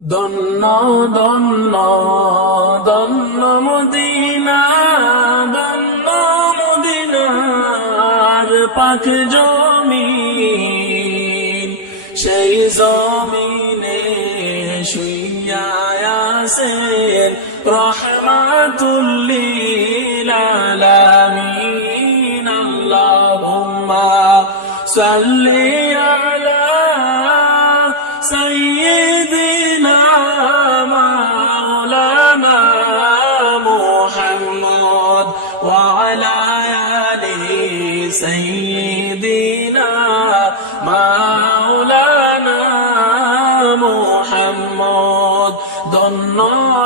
দন্ন দন্ন দন্ন Medina, দন্ন মদিনার পাক জমিন। সেই জমিনে শুইয়া আছেন রহমাতুল লিল আলামিন। আল্লাহুম্মা সাল্লি আলা সাইয়্যিদিনা মাওলানা মুহাম্মদ ওয়া আলা আলি সাইয়্যিদিনা মাওলানা মুহাম্মদ। ধন্য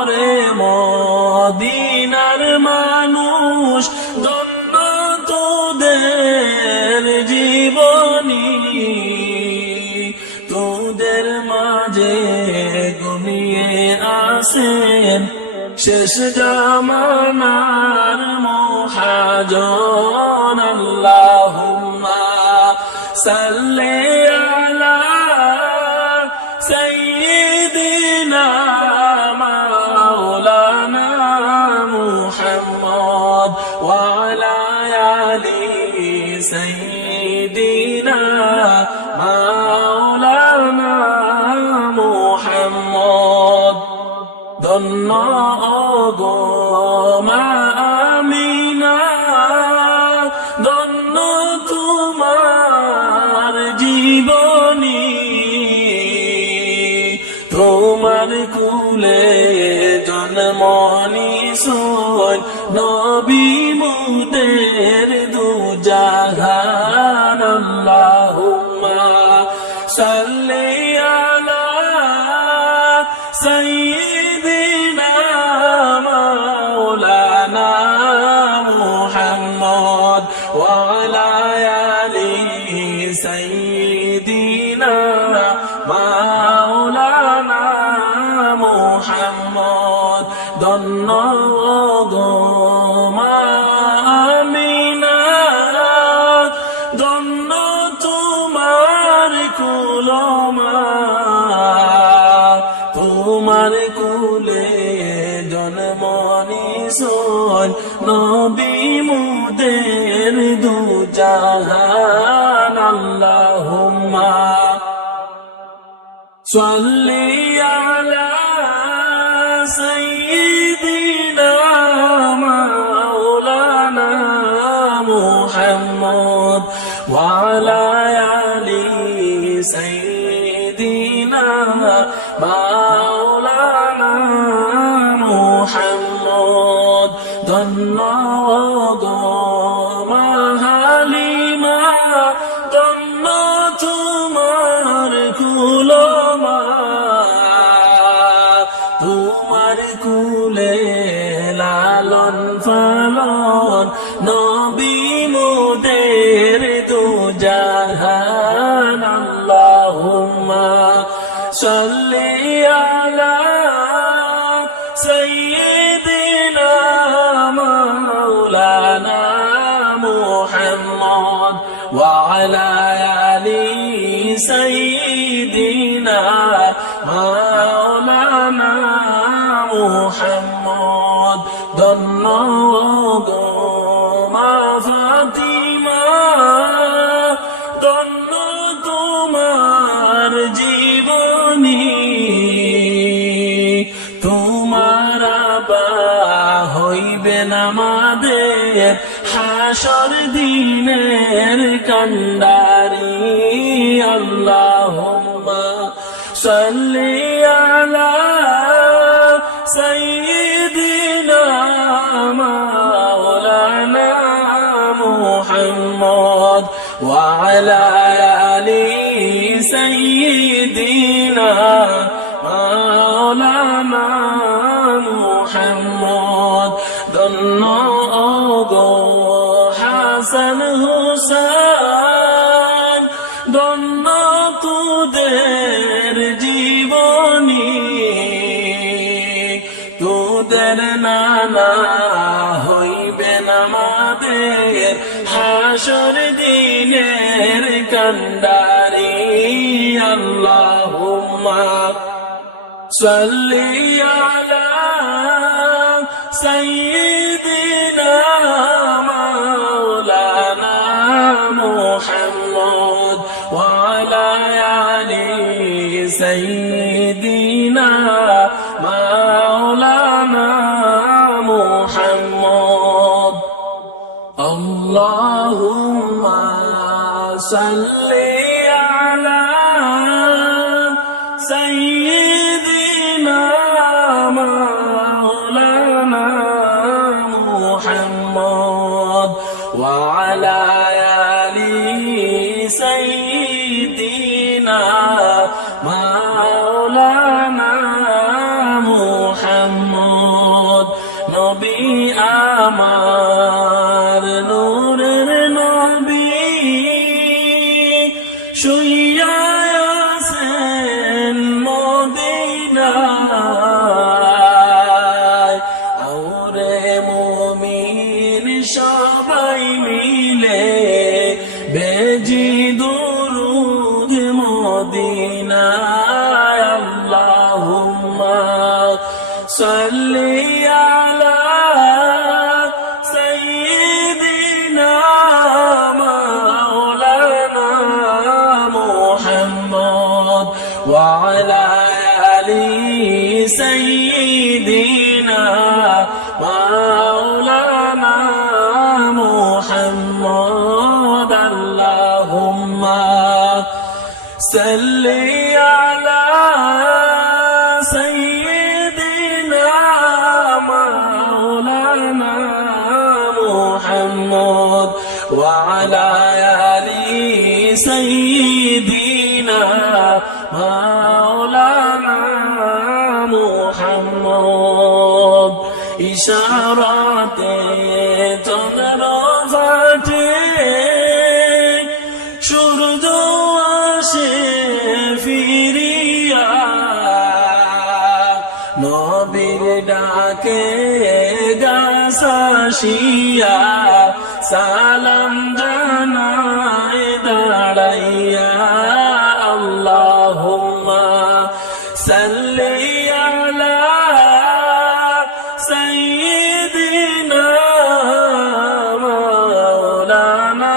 রে মদিনার মানুষ, ধন্য তোদের জীবনী, তোদের মাঝে ঘুমিয়ে আসেন শেষ জামানার মহাজন। আল্লাহুম্মা সাল্লি আলা সাইয়্যিদিনা মাওলানা মুহাম্মদ ওয়া আলা আলি সাইয়্যিদিনা মাওলানা মুহাম্মদ। ধন্য গো মা আমিনা, ধন্য তোমার জীবনী, তোমার কুলে জন্ম নিছুন নবী মুদের দুজাহান। আল্লাহুম্মা সাল্লি আলা সাইয়্যিদিনা মাওলানা মুহাম্মদ ওয়া আলা আলি সাইয়্যিদিনা মাওলানা মুহাম্মদ। ধন্য গো মা আমিনা, ধন্য তোমার কুলমা, তোমার কুলে জন্ম নিছুন নবী মুদের দুজাহান। আল্লাহুম্মা সাল্লি আলা সাইয়্যিদিনা মাওলানা মুহাম্মদ ওয়া আলা আলি সাইয়্যিদিনা মাওলানা মুহাম্মদ। ধন্য গো মা হালিমা, ধন্য তোমার কুলমা, তোমার কুলে লালন পালন নবী মুদের দুজাহান। আল্লাহুম্মা সাল্লি আলা সাইয়্যিদিনা মাওলানা মুহাম্মদ ওয়া আলা আলি সাইয়্যিদিনা মাওলানা মুহাম্মদ। ধন্য গো মা ফাতিমা, ধন্য তোমার জীবনী, তোমার আবা হইবেন আমাদের হাসর দিনের কান্ডারি। আল্লাহুম্মা সাল্লি আলা সাইয়্যিদিনা মাওলানা মুহাম্মদ ওয়া আলা আলি সাইয়্যিদিনা মাওলানা মুহাম্মদ। ধন্য গো হাসান হুসাইন, ধন্য তোদের জীবনী, তোদের নানা হইবেন আমাদের হাসর দিনের কান্ডারি। আল্লাহুম্মা صلي على سيدنا مولانا محمد وعلى آل سيدنا مولانا محمد اللهم صل على سيدنا مولانا محمد وعلى آل سيدنا مولانا محمد নবী আমার নূরের নবী শুইয়া আছেন মদিনায় আওরে মুমিন সবাই মিলে বেজি দুরূদ মদিনায় আল্লাহুম্মা সাল্লি আলা সাইয়্যিদিনা মাওলানা মুহাম্মদ ওয়া আলা আলি সাইয়্যিদিনা মাওলানা মুহাম্মদ আল্লাহুম্মা সাল্লি আলা سيدنا مولانا محمد وعلى آل سيدنا مولانا محمد إشارات تنر فاتي شرد وشفيريا নবীর ডাকে গাছাশিয়া সালাম জানায় দাঁড়াইয়া আল্লাহুম্মা সাল্লি আলা সাইয়্যিদিনা মাওলানা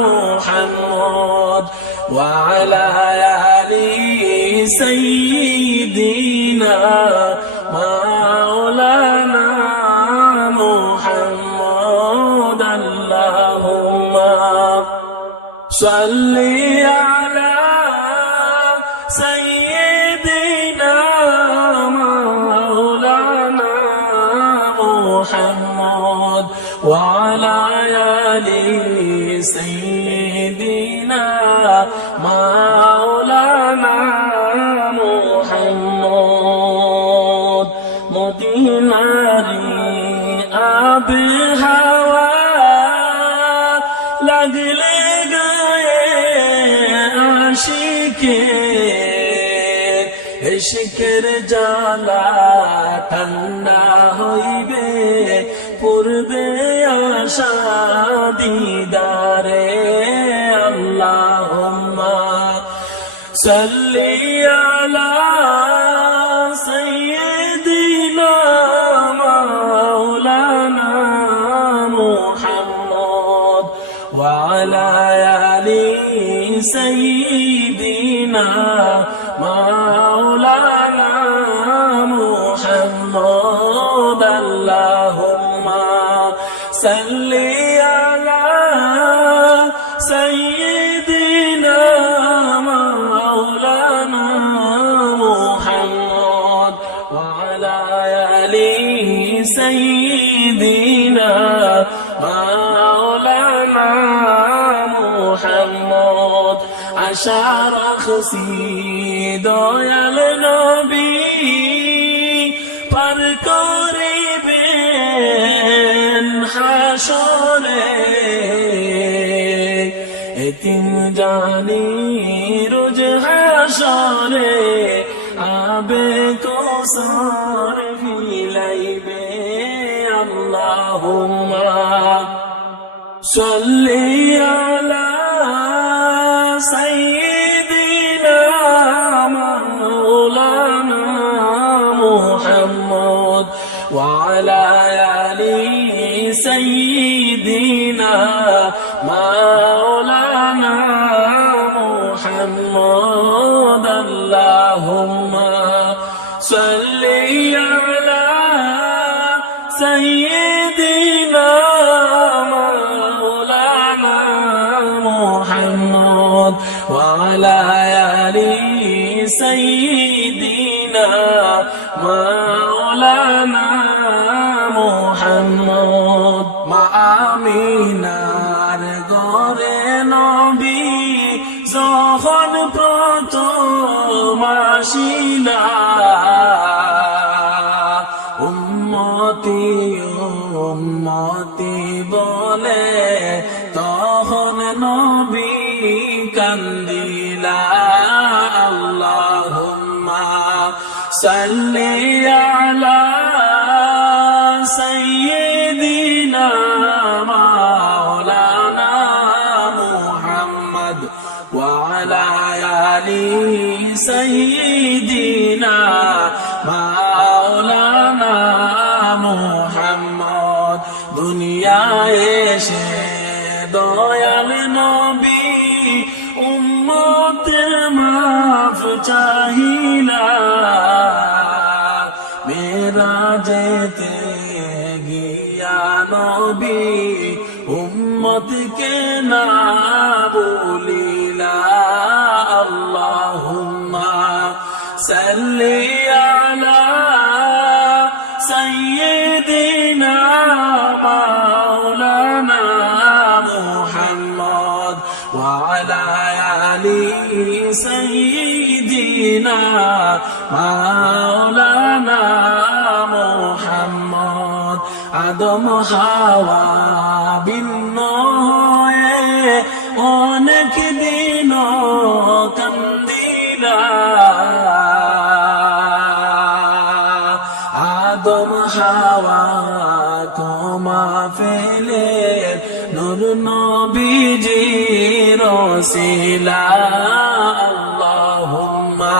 মুহাম্মদ ওয়া আলা আলি সাইয়্যিদিনা مولانا محمد اللهم صل على سيدنا مولانا محمد وعلى آل سيدنا مولانا محمد মদিনারি আবহাওয়া লাগলে গায়ে আশিকে ইশকের জ্বালা ঠান্ডা হইবে পূর্বে আশা দিদারে আল্লাহুম্মা সাল্লি আলা سيدنا مولانا محمد وعلى آل سيدنا مولانا محمد اللهم صل على سيدنا مولانا محمد وعلى آل سيدنا مولانا محمد عشر خسي দয়াল নবী পার করিবেন হাসরে এতিম জানি রোজ হাসরে আবে কোসর ফিলাইবে আল্লাহুম্মা সাল্লি আলা সাইয়্যিদিনা মাওলানা وعلى آل سيدنا مولانا محمد اللهم صل على سيدنا مولانا محمد وعلى آل سيدنا مولانا محمد মা আমিনার ঘরে নবী যখন প্রথম আসিলা উম্মতি উম্মতি বলে তখন নবী কান্দিলা আল্লাহুম্মা সাল্লি আলা সাইয়্যিদিনা মাওলানা মুহাম্মদ ওয়া আলা আলি সাইয়্যিদিনা মাওলানা মুহাম্মদ দুনিয়ায় এসে দয়াল নবী উম্মতের মাফ চাহিলা মেরাজেতে গিয়া নবী উম্মতকে না বলিলা আল্লাহুম্মা সাল্লি আলা সাইয়্যিদিনা মাওলানা মুহাম্মদ ওয়া আলা আলি সাইয়্যিদিনা মাওলানা মুহাম্মদ আদম হাওয়া ভিন্ন হয়ে অনেক দিন কান্দিলা আদম হাওয়া ক্ষমা ফেলে নূর নবীজির ওসিলা আল্লাহুম্মা